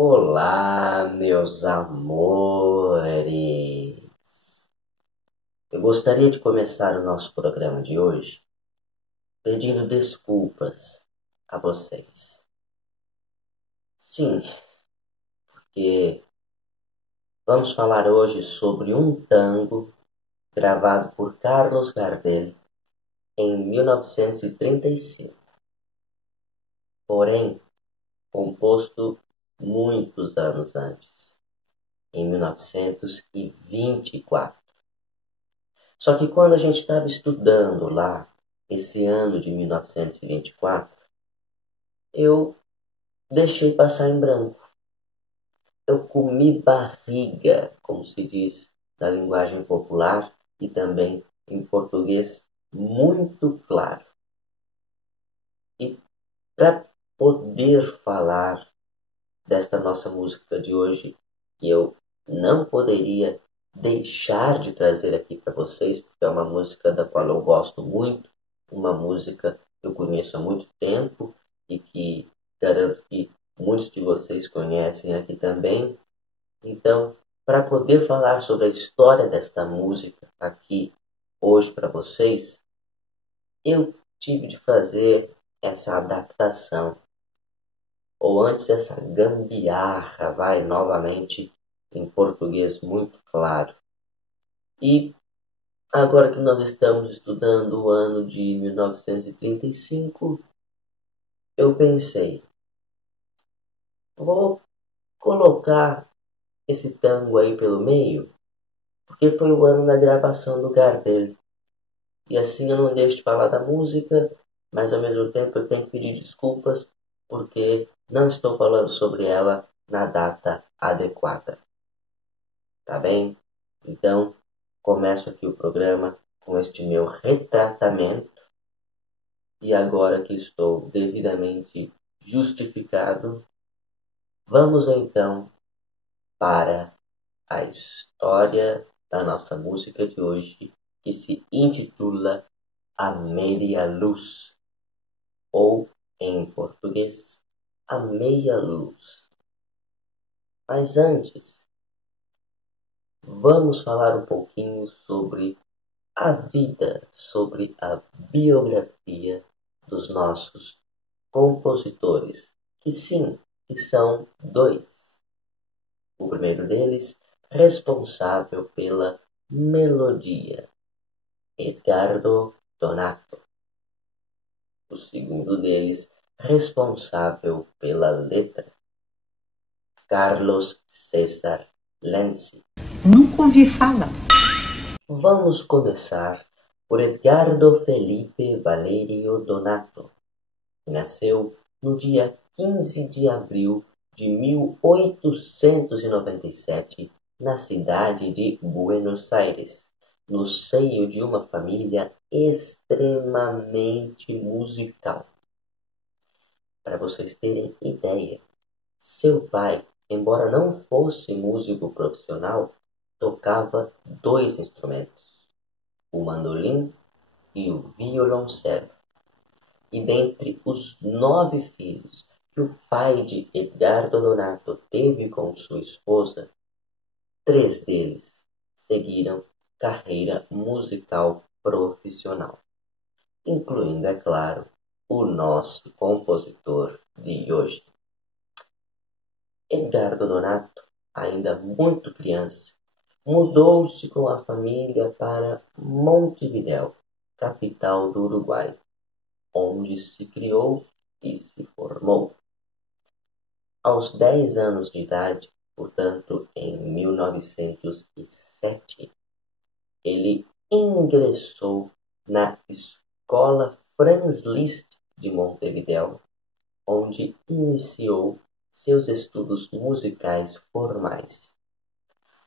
Olá, meus amores! Eu gostaria de começar o nosso programa de hoje pedindo desculpas a vocês. Sim, porque vamos falar hoje sobre um tango gravado por Carlos Gardel em 1935, porém composto muitos anos antes, em 1924. Só que quando a gente estava estudando lá, esse ano de 1924, eu deixei passar em branco. Eu comi barriga, como se diz na linguagem popular e também em português muito claro. E para poder falar desta nossa música de hoje, que eu não poderia deixar de trazer aqui para vocês, porque é uma música da qual eu gosto muito, uma música que eu conheço há muito tempo e que garanto que muitos de vocês conhecem aqui também. Então, para poder falar sobre a história desta música aqui hoje para vocês, eu tive de fazer essa adaptação, ou antes essa gambiarra, vai novamente em português muito claro. E agora que nós estamos estudando o ano de 1935, eu pensei, vou colocar esse tango aí pelo meio, porque foi o ano da gravação do Gardel. E assim eu não deixo de falar da música, mas ao mesmo tempo eu tenho que pedir desculpas, porque não estou falando sobre ela na data adequada. Tá bem? Então, começo aqui o programa com este meu retratamento. E agora que estou devidamente justificado, vamos então para a história da nossa música de hoje, que se intitula A Meia Luz, ou em português, A Meia Luz. Mas antes, vamos falar um pouquinho sobre a vida, sobre a biografia dos nossos compositores, que sim, que são dois. O primeiro deles, responsável pela melodia, Edgardo Donato. O segundo deles, responsável pela letra, Carlos César Lenzi. Nunca ouvi falar. Vamos começar por Edgardo Felipe Valerio Donato, que nasceu no dia 15 de abril de 1897 na cidade de Buenos Aires, no seio de uma família extremamente musical. Para vocês terem ideia, seu pai, embora não fosse músico profissional, tocava dois instrumentos, o mandolim e o violoncelo. E dentre os 9 filhos que o pai de Edgardo Donato teve com sua esposa, 3 deles seguiram carreira musical profissional, incluindo, é claro, o nosso compositor de hoje. Edgardo Donato, ainda muito criança, mudou-se com a família para Montevidéu, capital do Uruguai, onde se criou e se formou. Aos 10 anos de idade, portanto, em 1907, ele ingressou na Escola Franz Liszt de Montevidéu, onde iniciou seus estudos musicais formais.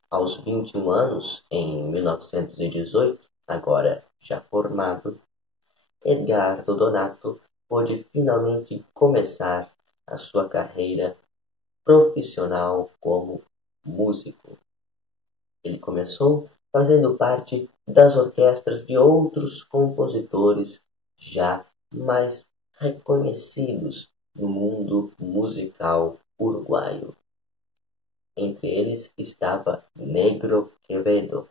Aos 21 anos, em 1918, agora já formado, Edgardo Donato pôde finalmente começar a sua carreira profissional como músico. Ele começou fazendo parte das orquestras de outros compositores já mais reconhecidos no mundo musical uruguaio. Entre eles estava Negro Quevedo,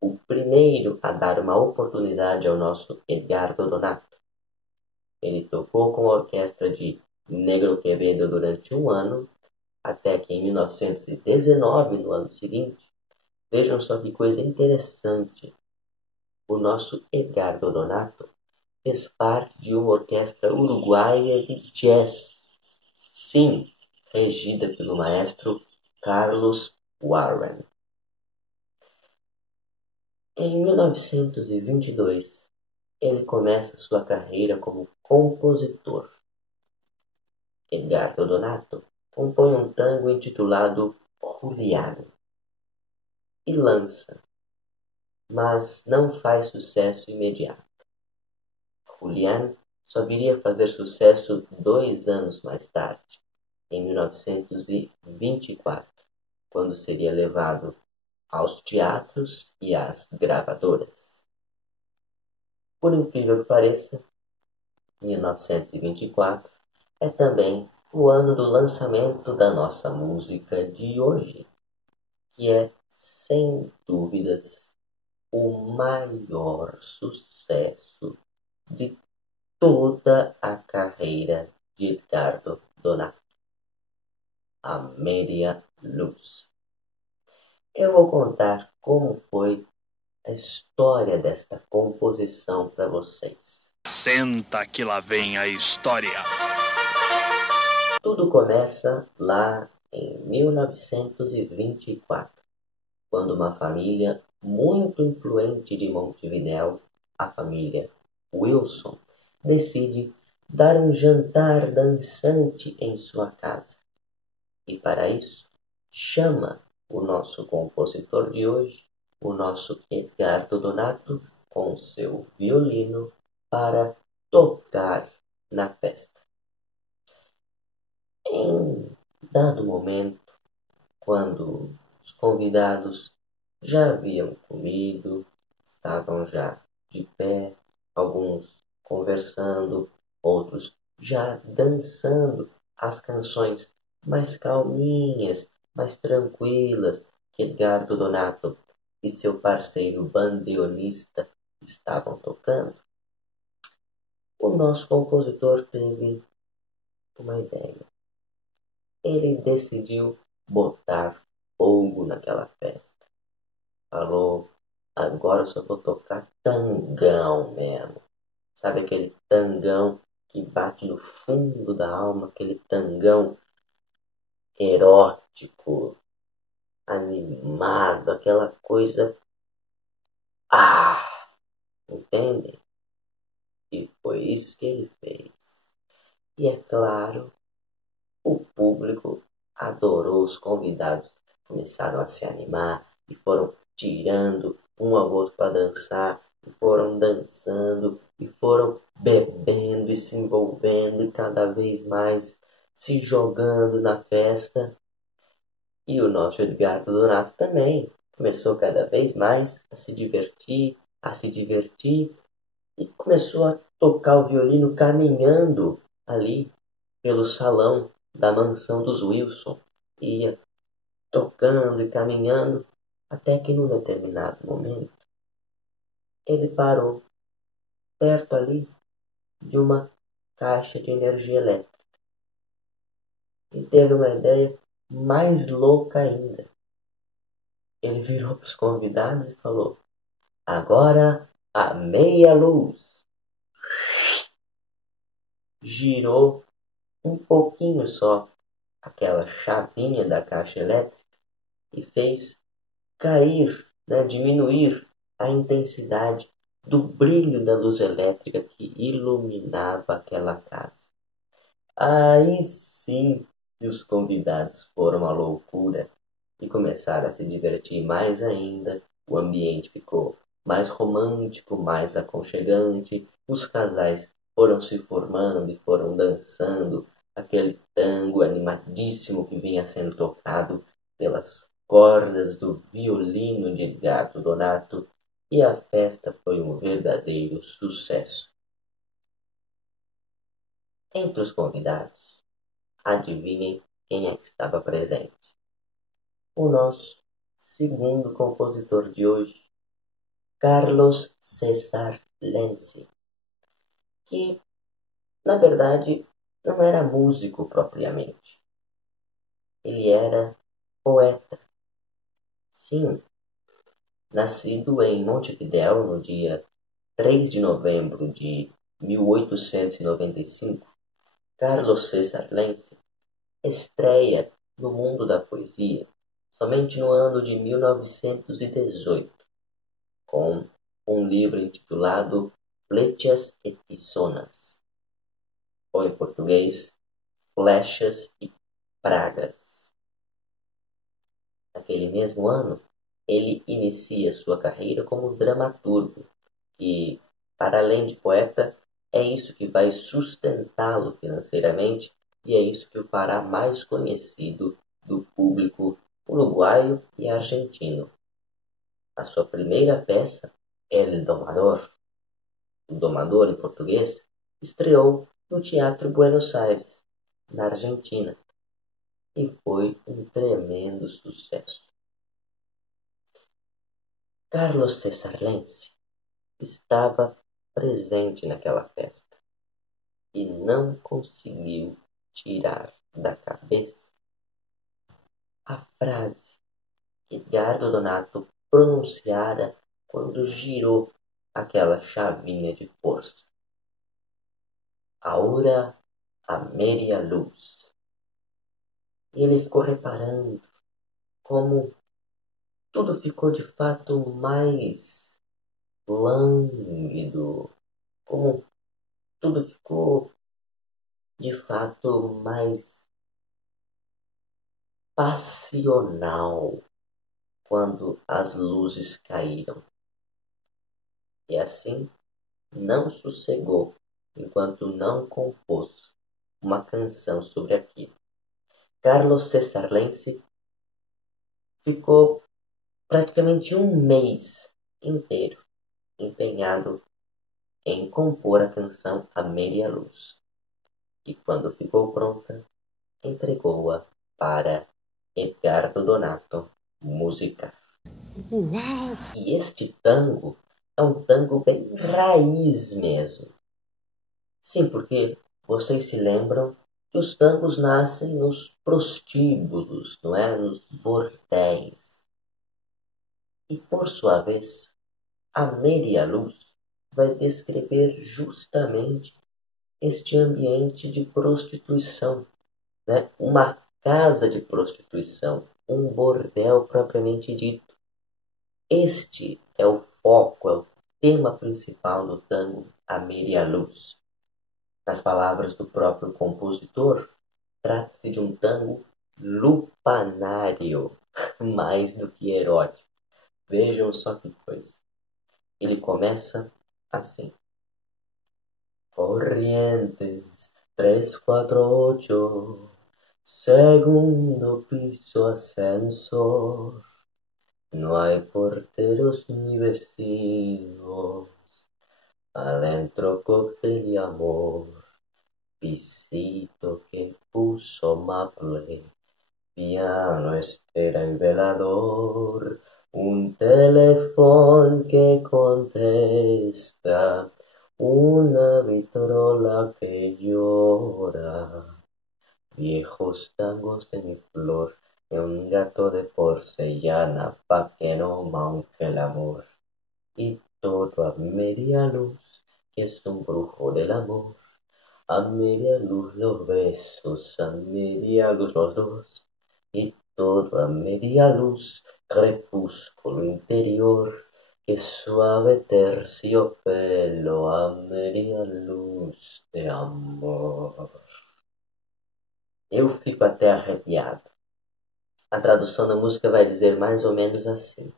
o primeiro a dar uma oportunidade ao nosso Edgardo Donato. Ele tocou com a orquestra de Negro Quevedo durante um ano, até que em 1919, no ano seguinte, vejam só que coisa interessante, o nosso Edgardo Donato fez parte de uma orquestra uruguaia de jazz, sim, regida pelo maestro Carlos Warren. Em 1922, ele começa sua carreira como compositor. Edgardo Donato compõe um tango intitulado Julián e lança, mas não faz sucesso imediato. Julián só viria a fazer sucesso 2 anos mais tarde, em 1924, quando seria levado aos teatros e às gravadoras. Por incrível que pareça, 1924 é também o ano do lançamento da nossa música de hoje, que é, sem dúvidas, o maior sucesso de toda a carreira de Edgardo Donato, A Meia Luz. Eu vou contar como foi a história desta composição para vocês. Senta que lá vem a história. Tudo começa lá em 1924, quando uma família muito influente de Montevidéu, a família Wilson, decide dar um jantar dançante em sua casa. E para isso, chama o nosso compositor de hoje, o nosso Edgardo Donato, com seu violino, para tocar na festa. Em dado momento, quando os convidados já haviam comido, estavam já de pé, alguns conversando, outros já dançando as canções mais calminhas, mais tranquilas que Edgardo Donato e seu parceiro bandeonista estavam tocando, o nosso compositor teve uma ideia. Ele decidiu botar fogo naquela festa. Falou, agora eu só vou tocar tangão mesmo. Sabe aquele tangão que bate no fundo da alma, aquele tangão erótico, animado, aquela coisa... entende? E foi isso que ele fez. E é claro, o público adorou, os convidados começaram a se animar e foram tirando um ao outro para dançar, e foram dançando, e foram bebendo e se envolvendo e cada vez mais se jogando na festa. E o nosso Edgardo Donato também começou cada vez mais a se divertir, e começou a tocar o violino caminhando ali pelo salão da mansão dos Wilson. Ia tocando e caminhando, até que num determinado momento ele parou perto ali de uma caixa de energia elétrica e teve uma ideia mais louca ainda. Ele virou para os convidados e falou: agora a meia luz. Girou um pouquinho só aquela chavinha da caixa elétrica e fez cair, diminuir a intensidade do brilho da luz elétrica que iluminava aquela casa. Aí sim que os convidados foram à loucura e começaram a se divertir mais ainda. O ambiente ficou mais romântico, mais aconchegante. Os casais foram se formando e foram dançando aquele tango animadíssimo que vinha sendo tocado pelas cordas do violino de Edgardo Donato, e a festa foi um verdadeiro sucesso. Entre os convidados, adivinhem quem é que estava presente? o nosso segundo compositor de hoje, Carlos César Lenzi, que, na verdade, não era músico propriamente. Ele era poeta. Sim, nascido em Montevidéu no dia 3 de novembro de 1895, Carlos César Lenzi estreia no mundo da poesia somente no ano de 1918, com um livro intitulado Flechas e Tizonas, ou em português, Flechas e Pragas. Naquele mesmo ano, ele inicia sua carreira como dramaturgo e, para além de poeta, é isso que vai sustentá-lo financeiramente e é isso que o fará mais conhecido do público uruguaio e argentino. A sua primeira peça, El Domador, o Domador em português, estreou no Teatro Buenos Aires, na Argentina, e foi um tremendo sucesso. Carlos César Lenzi estava presente naquela festa e não conseguiu tirar da cabeça a frase que Edgardo Donato pronunciara quando girou aquela chavinha de força. Ahora a meia luz. E ele ficou reparando como tudo ficou de fato mais lânguido, como tudo ficou de fato mais passional quando as luzes caíram. E assim não sossegou enquanto não compôs uma canção sobre aquilo. Carlos César Lenzi ficou praticamente um mês inteiro empenhado em compor a canção A Meia Luz. E quando ficou pronta, entregou-a para Edgardo Donato musicar. Uau! E este tango é um tango bem raiz mesmo. Sim, porque vocês se lembram que os tangos nascem nos prostíbulos, não é? Nos bordéis. E por sua vez, a Meia Luz vai descrever justamente este ambiente de prostituição, né? Uma casa de prostituição, um bordel propriamente dito. Este é o foco, é o tema principal do tango A Meia Luz. Nas palavras do próprio compositor, trata-se de um tango lupanário, mais do que erótico. Vejam só que coisa. Ele começa assim. Corrientes 348, segundo piso ascensor. No hay porteros ni vecinos, adentro cóctel y amor. Pisito que puso maple, piano, estera y velador. Un teléfono que contesta, una vitrola que llora. Viejos tangos de mi flor, y un gato de porcelana pa' que no manque el amor. Y todo a media luz, que es un brujo del amor. A media luz los besos, a media luz los dos. Y todo a media luz, crepúsculo interior. Que suave terciopelo, a media luz de amor. Eu fico até arrepiado. A tradução da música vai dizer mais ou menos assim.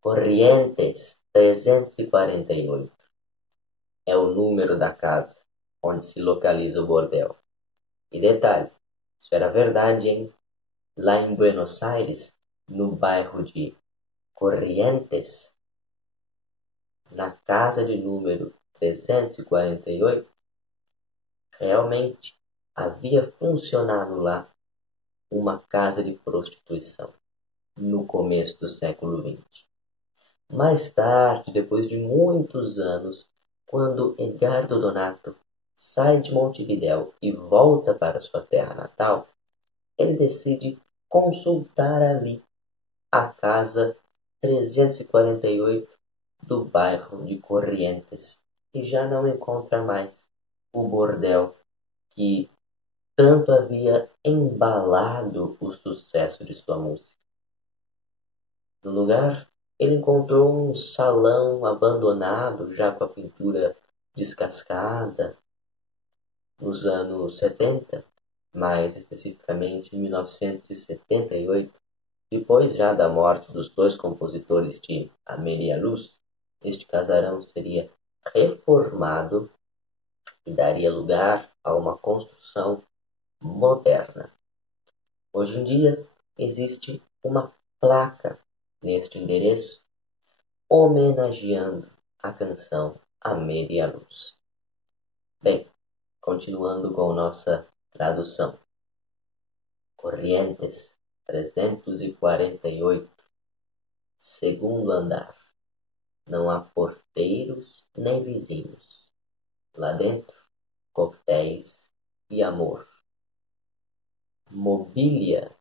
Corrientes 348 é o número da casa onde se localiza o bordel. E detalhe, isso era verdade, hein? Lá em Buenos Aires, no bairro de Corrientes, na casa de número 348, realmente havia funcionado lá uma casa de prostituição no começo do século XX. Mais tarde, depois de muitos anos, quando Edgardo Donato sai de Montevidéu e volta para sua terra natal, ele decide consultar ali a casa 348 do bairro de Corrientes e já não encontra mais o bordel que tanto havia embalado o sucesso de sua música. No lugar, ele encontrou um salão abandonado, já com a pintura descascada, nos anos 70, mais especificamente em 1978, depois já da morte dos dois compositores de Amélia Luz. Este casarão seria reformado e daria lugar a uma construção moderna. Hoje em dia, existe uma placa neste endereço homenageando a canção Amélia Luz. Bem, continuando com nossa tradução. Corrientes 348, segundo andar. Não há porteiros nem vizinhos. Lá dentro, coquetéis e amor. Mobília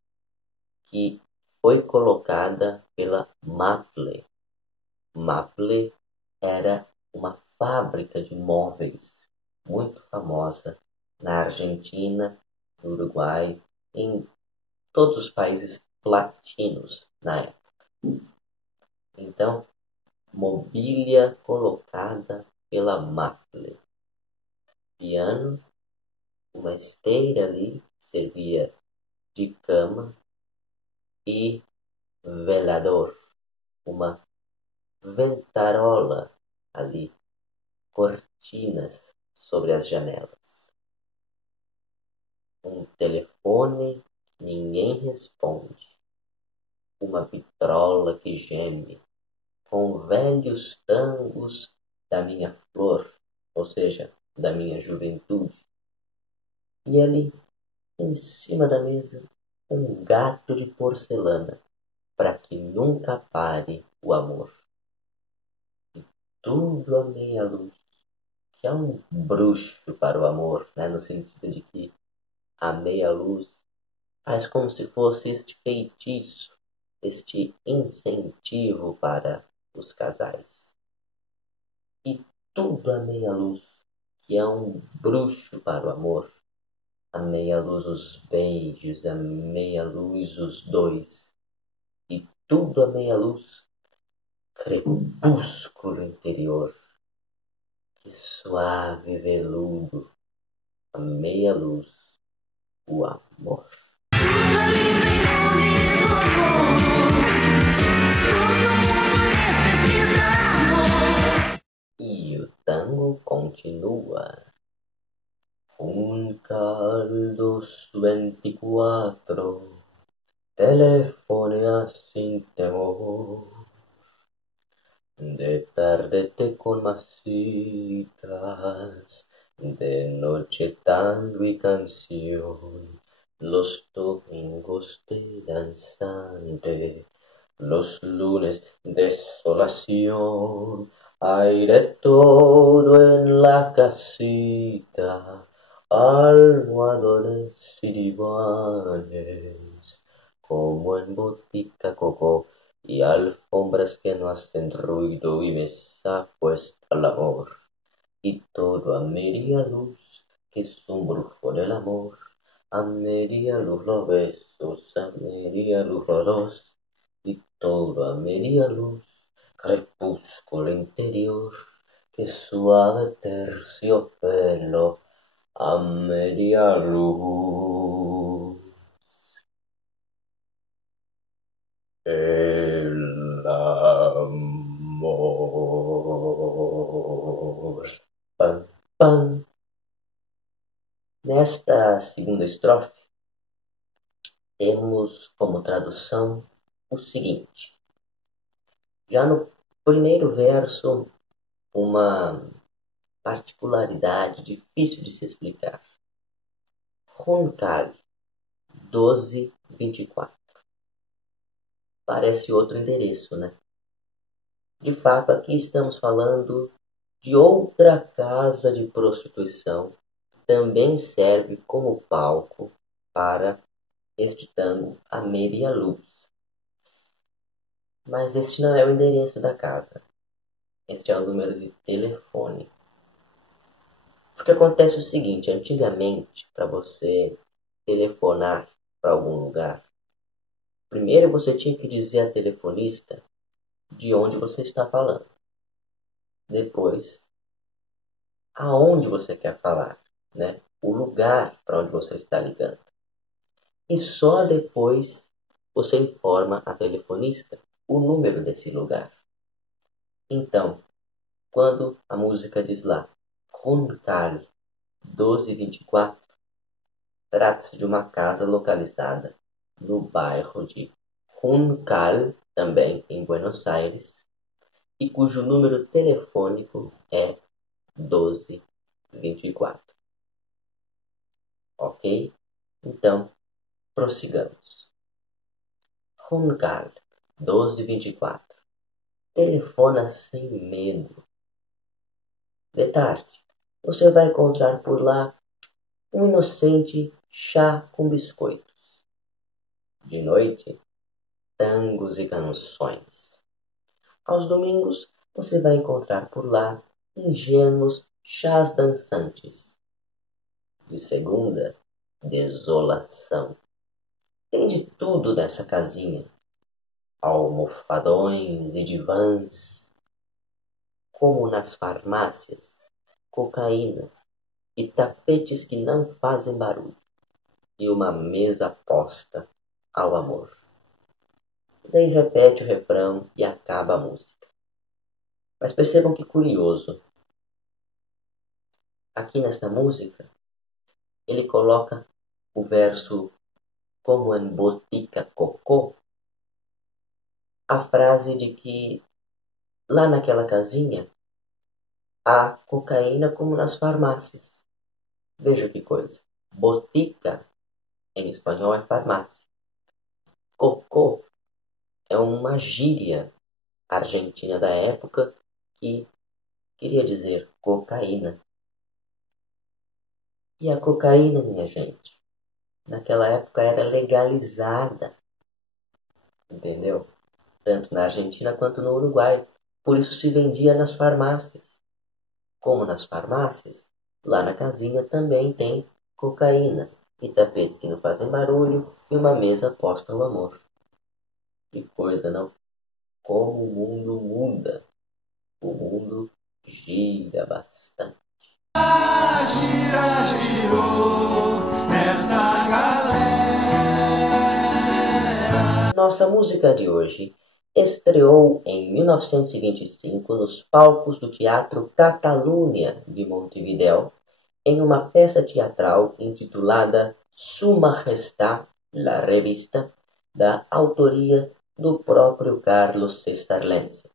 que foi colocada pela Maple. Maple era uma fábrica de móveis muito famosa na Argentina, no Uruguai, em todos os países latinos na época. Então, mobília colocada pela Maple. Piano, uma esteira ali, servia de cama, e velador, uma ventarola ali, cortinas sobre as janelas. Um telefone que ninguém responde, uma vitrola que geme, com velhos tangos da minha flor, ou seja, da minha juventude. E ali, em cima da mesa, um gato de porcelana, para que nunca pare o amor. E tudo a meia luz, que é um bruxo para o amor, né? No sentido de que a meia luz faz como se fosse este feitiço, este incentivo para os casais. E tudo a meia luz, que é um bruxo para o amor. A meia luz os beijos, a meia luz os dois. E tudo a meia luz, crepúsculo interior. Que suave veludo, a meia luz, o amor. E o tango continua. Un caldos 24, telefonea sin temor. De tarde te con masitas, de noche tango y canción. Los domingos de danzante, los lunes desolación. Hay de todo en la casita, almohadones y divanes, como en botica coco, y alfombras que no hacen ruido y mesa puesta al amor. Y todo a media luz, que es un brujo del amor. A media luz los besos, a media luz los dos. Y todo a media luz, crepúsculo interior, que suave terciopelo a media luz. El amor. Pam, pam. Nesta segunda estrofe, temos como tradução o seguinte. Já no primeiro verso, uma particularidade difícil de se explicar. Juncal, 12 24. Parece outro endereço, né? De fato, aqui estamos falando de outra casa de prostituição. Também serve como palco para este tango A Meia Luz. Mas este não é o endereço da casa. Este é o número de telefone. Porque acontece o seguinte, antigamente, para você telefonar para algum lugar, primeiro você tinha que dizer à telefonista de onde você está falando. Depois, aonde você quer falar, né? O lugar para onde você está ligando. E só depois você informa a telefonista o número desse lugar. Então, quando a música diz lá, Runcal 1224, trata-se de uma casa localizada no bairro de Juncal, também em Buenos Aires, e cujo número telefônico é 1224. Ok? Então, prossigamos. Juncal 1224. Telefona sem medo. De tarde, você vai encontrar por lá um inocente chá com biscoitos. De noite, tangos e canções. Aos domingos, você vai encontrar por lá ingênuos chás dançantes. De segunda, desolação. Tem de tudo nessa casinha. Almofadões e divãs, como nas farmácias, cocaína e tapetes que não fazem barulho, e uma mesa posta ao amor. Daí repete o refrão e acaba a música. Mas percebam que curioso. Aqui nesta música, ele coloca o verso como en botica cocô, a frase de que lá naquela casinha há cocaína como nas farmácias. Veja que coisa. Botica, em espanhol, é farmácia. Cocô é uma gíria argentina da época que queria dizer cocaína. E a cocaína, minha gente, naquela época era legalizada, entendeu? Tanto na Argentina quanto no Uruguai. Por isso se vendia nas farmácias. Como nas farmácias, lá na casinha também tem cocaína, e tapetes que não fazem barulho, e uma mesa posta ao amor. Que coisa, não? Como o mundo muda. O mundo gira bastante. Gira, girou essa galera. Nossa música de hoje estreou em 1925 nos palcos do Teatro Catalunya de Montevideo, em uma peça teatral intitulada Su Majestad, la Revista, da autoria do próprio Carlos Sestarlense.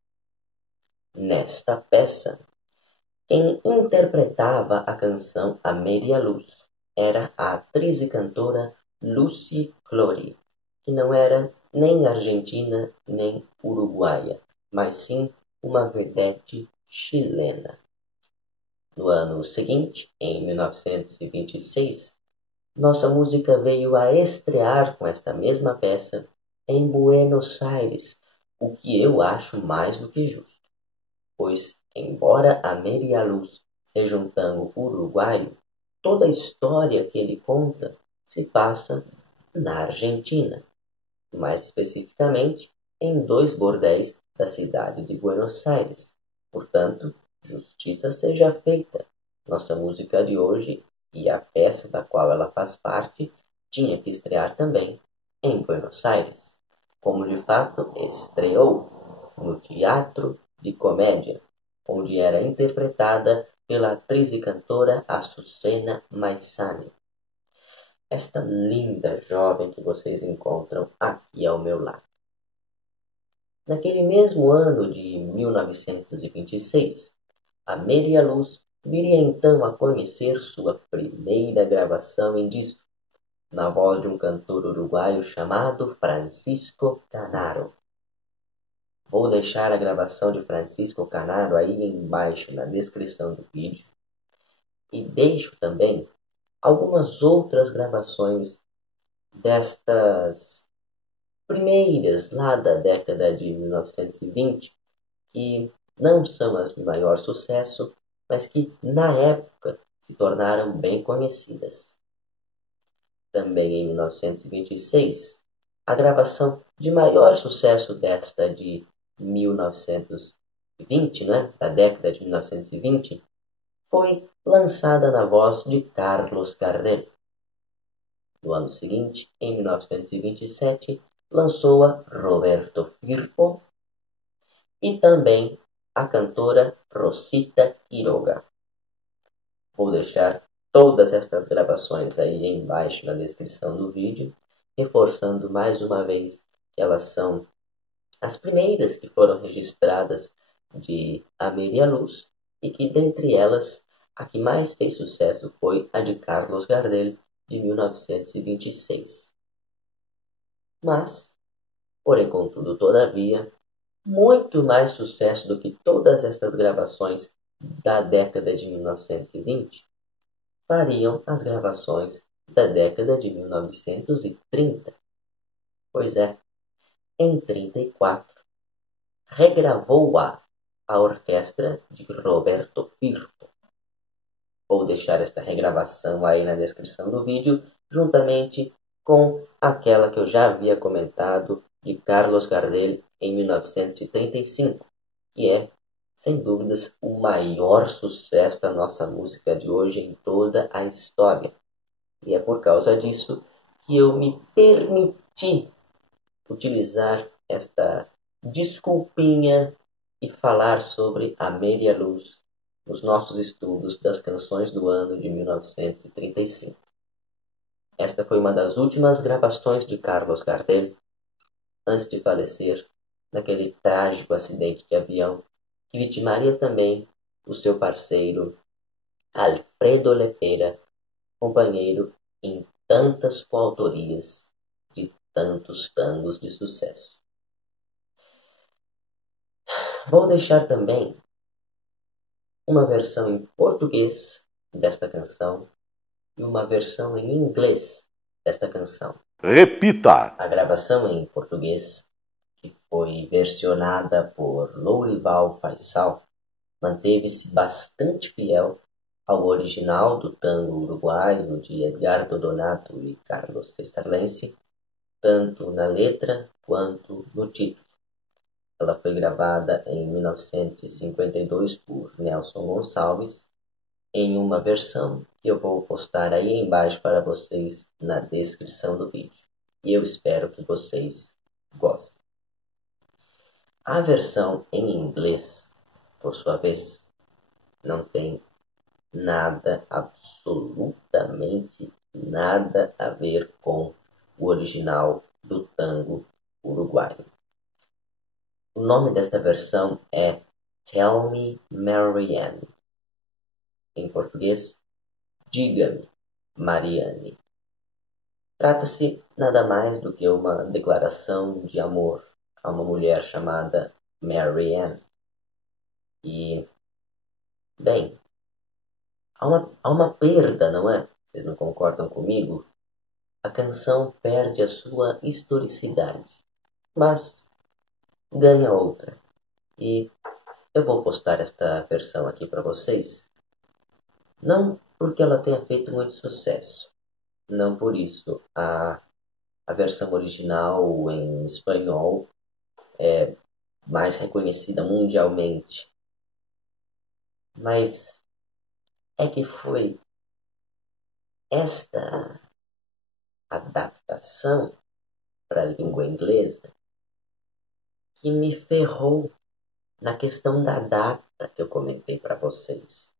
Nesta peça, quem interpretava a canção A Meia Luz era a atriz e cantora Lucy Clory, que não era nem argentina nem uruguaia, mas sim uma vedete chilena. No ano seguinte, em 1926, nossa música veio a estrear com esta mesma peça em Buenos Aires, o que eu acho mais do que justo, pois, embora A Meia Luz seja um tango uruguaio, toda a história que ele conta se passa na Argentina, mais especificamente em 2 bordéis da cidade de Buenos Aires. Portanto, justiça seja feita. Nossa música de hoje e a peça da qual ela faz parte tinha que estrear também em Buenos Aires, como de fato estreou no Teatro de Comédia, onde era interpretada pela atriz e cantora Açucena Maissani, esta linda jovem que vocês encontram aqui ao meu lado. Naquele mesmo ano de 1926, a Meia Luz viria então a conhecer sua primeira gravação em disco, na voz de um cantor uruguaio chamado Francisco Canaro. Vou deixar a gravação de Francisco Canaro aí embaixo na descrição do vídeo. E deixo também algumas outras gravações destas primeiras lá da década de 1920, que não são as de maior sucesso, mas que na época se tornaram bem conhecidas. Também em 1926, a gravação de maior sucesso desta de 1920, da década de 1920, foi lançada na voz de Carlos Gardel. No ano seguinte, em 1927, lançou-a Roberto Firpo e também a cantora Rosita Quiroga. Vou deixar todas estas gravações aí embaixo na descrição do vídeo, reforçando mais uma vez que elas são as primeiras que foram registradas de Amélia Luz e que, dentre elas, a que mais fez sucesso foi a de Carlos Gardel, de 1926. Mas, porém, contudo, todavia, muito mais sucesso do que todas essas gravações da década de 1920 fariam as gravações da década de 1930. Pois é, em 1934, regravou-a a orquestra de Roberto Firpo. Vou deixar esta regravação aí na descrição do vídeo, juntamente com aquela que eu já havia comentado de Carlos Gardel em 1935, que é, sem dúvidas, o maior sucesso da nossa música de hoje em toda a história. E é por causa disso que eu me permiti utilizar esta desculpinha e falar sobre Amélia Luz nos nossos estudos das canções do ano de 1935. Esta foi uma das últimas gravações de Carlos Gardel antes de falecer naquele trágico acidente de avião que vitimaria também o seu parceiro Alfredo Lepera, companheiro em tantas coautorias de tantos tangos de sucesso. Vou deixar também uma versão em português desta canção e uma versão em inglês desta canção. Repita! A gravação em português, que foi versionada por Lourival Faisal, manteve-se bastante fiel ao original do tango uruguaio de Edgardo Donato e Carlos Festarlense, tanto na letra quanto no título. Ela foi gravada em 1952 por Nelson Gonçalves, em uma versão que eu vou postar aí embaixo para vocês na descrição do vídeo. E eu espero que vocês gostem. A versão em inglês, por sua vez, não tem nada, absolutamente nada a ver com o original do tango uruguaio. O nome desta versão é Tell Me Marianne. Em português, Diga-me, Marianne. Trata-se nada mais do que uma declaração de amor a uma mulher chamada Marianne. E, bem, há uma perda, não é? Vocês não concordam comigo? A canção perde a sua historicidade, mas ganha outra. E eu vou postar esta versão aqui para vocês. Não porque ela tenha feito muito sucesso. Não por isso. A versão original em espanhol é mais reconhecida mundialmente. Mas é que foi esta adaptação para a língua inglesa que me ferrou na questão da data que eu comentei para vocês.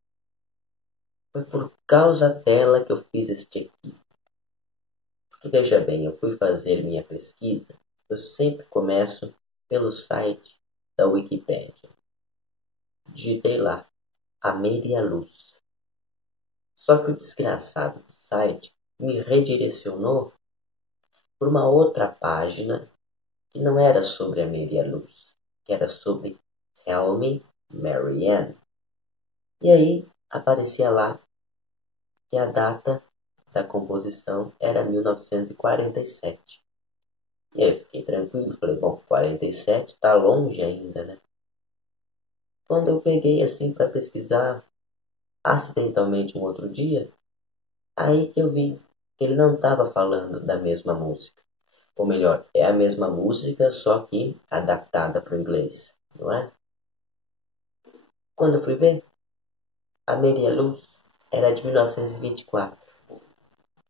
Foi por causa dela que eu fiz este aqui. Porque veja bem, eu fui fazer minha pesquisa, eu sempre começo pelo site da Wikipédia. Digitei lá, Amélia Luz. Só que o desgraçado do site me redirecionou por uma outra página que não era sobre a Media Luz, que era sobre Tell Me, Marianne. E aí aparecia lá que a data da composição era 1947. E aí eu fiquei tranquilo, falei, bom, 47 tá longe ainda, né? Quando eu peguei assim para pesquisar acidentalmente um outro dia, aí que eu vi que ele não estava falando da mesma música. Ou melhor, é a mesma música, só que adaptada para o inglês, não é? Quando eu fui ver, a Meia Luz era de 1924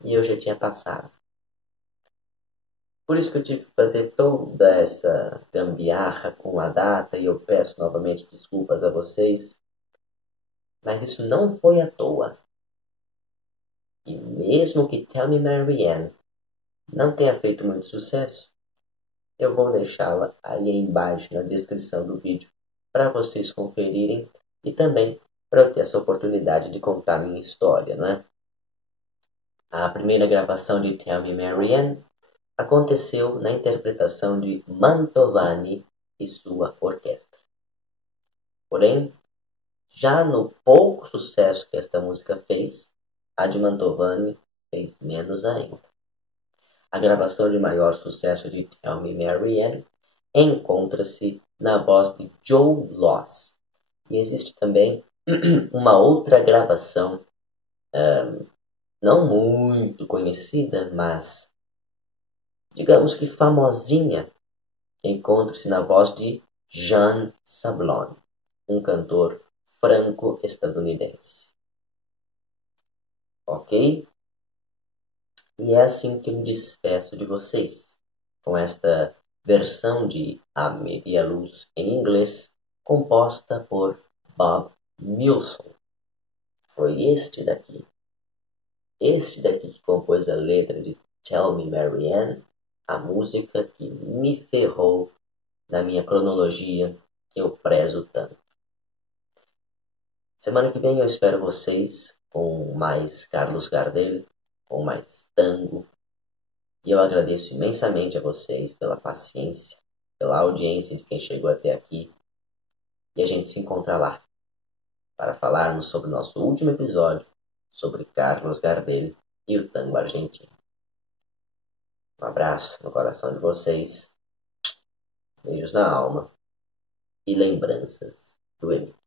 e eu já tinha passado. Por isso que eu tive que fazer toda essa gambiarra com a data e eu peço novamente desculpas a vocês. Mas isso não foi à toa. E mesmo que Tell Me Marianne não tenha feito muito sucesso, eu vou deixá-la aí embaixo na descrição do vídeo para vocês conferirem e também para eu ter essa oportunidade de contar minha história, não é? A primeira gravação de Tell Me Marianne aconteceu na interpretação de Mantovani e sua orquestra. Porém, já no pouco sucesso que esta música fez, a de Mantovani fez menos ainda. A gravação de maior sucesso de Tell Me Marianne encontra-se na voz de Joe Loss. E existe também uma outra gravação, não muito conhecida, mas digamos que famosinha, que encontra-se na voz de Jean Sablon, um cantor franco-estadunidense. Ok? E é assim que eu me despeço de vocês, com esta versão de A Meia Luz em inglês, composta por Bob Wilson. Foi este daqui que compôs a letra de Tell Me Marianne, a música que me ferrou na minha cronologia que eu prezo tanto. Semana que vem eu espero vocês com mais Carlos Gardel, com mais tango. E eu agradeço imensamente a vocês pela paciência, pela audiência de quem chegou até aqui. E a gente se encontra lá para falarmos sobre o nosso último episódio, sobre Carlos Gardel e o tango argentino. Um abraço no coração de vocês, beijos na alma e lembranças do Emílio.